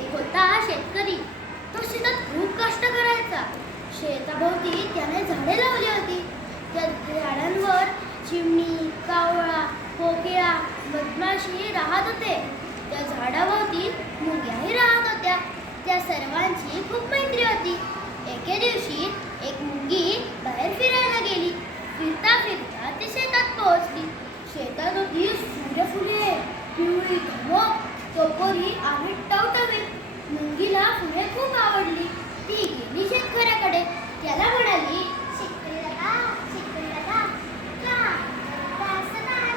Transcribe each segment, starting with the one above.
एक होता शेतकरी. तो शेतात खूप कष्ट करायचा. शेताभोवती त्याने झाडे लावली होती. त्या झाडांवर चिमणी कावळा कोकिळा मधमाशी राहत होते. त्या झाडाभोवती मुंग्याही राहत होत्या. त्या सर्वांची खूप मैत्री होती. एके दिवशी एक मुंगी बाहेर फिरायला गेली. फिरता फिरता ती शेतात पोहोचली. शेतात होती सूर्यफुले पिवळी धमक टोपोरी आवडली ती गेली शेतकऱ्याकडे त्याला म्हणाली शेतकरी दादा शेतकरी दादा का का असं काय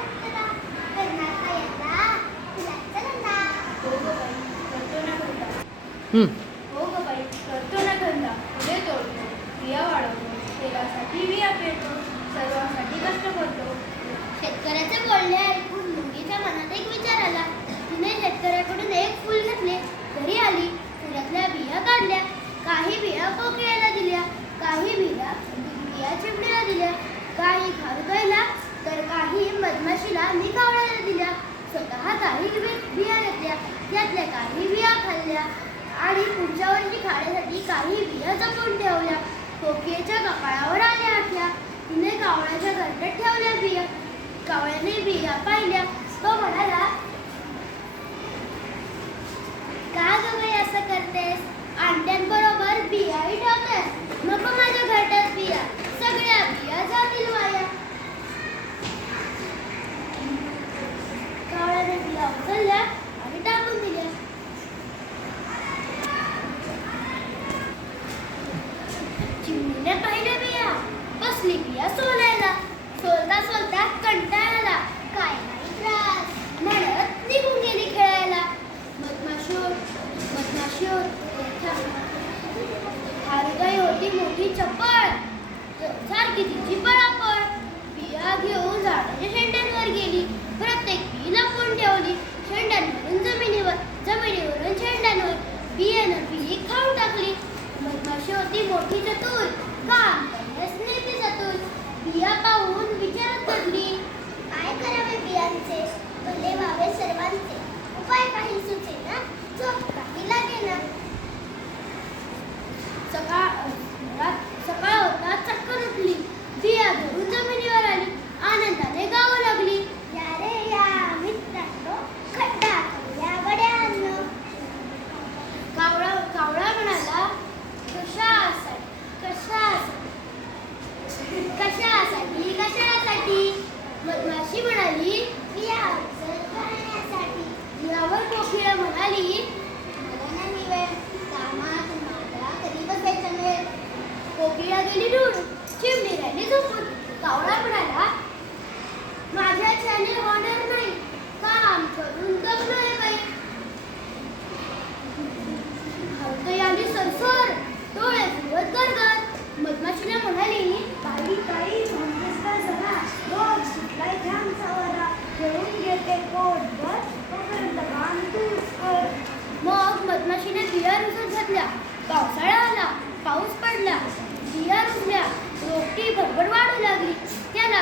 आणि पुढच्या वर्षी खाण्यासाठी काही बिया जपून ठेवल्या. कोकिळेच्या कपाळावर आल्या आटल्या तिने कावळ्याच्या घरट्यात ठेवल्या बिया. चिमणीने पाहिल्या बिया. बसली बिया सोलायला? सोलता सोलता कंटाळा आला. काय नाही त्रास. म्हणत निघून गेली खेळायला. मधमाशूर मधमाशूर हारुगाई होती मोठी चप्पळ सारखी तिची पळापळ बिया घेऊन झाडाच्या शेंड्यांवर गेली. प्रत्येक बी लपवून ठेवली. शेंड्यांवरून जमिनीवर जमिनीवरून शेंड्यांवर. बियानं बी खाऊन टाकली. मधमाशी होती मोठी चतुर. काम करण्यास नेहमी बिया पाहून विचारत पडली काय करावे बियांचे? भले व्हावे सर म्हणाली मला नाही वेळ कामात माझा कधी बसायचं मिळेल कोकिळा गेली दूर चिमणी राहिली झोपून कावळा म्हणाला माझ्याच्याने होणार नाही. काम करून दमलोय बाई. बिया रुजत घातल्या पावसाळा आला पाऊस पडला बिया रुजल्या रोपटी भरभर वाढू लागली. त्याला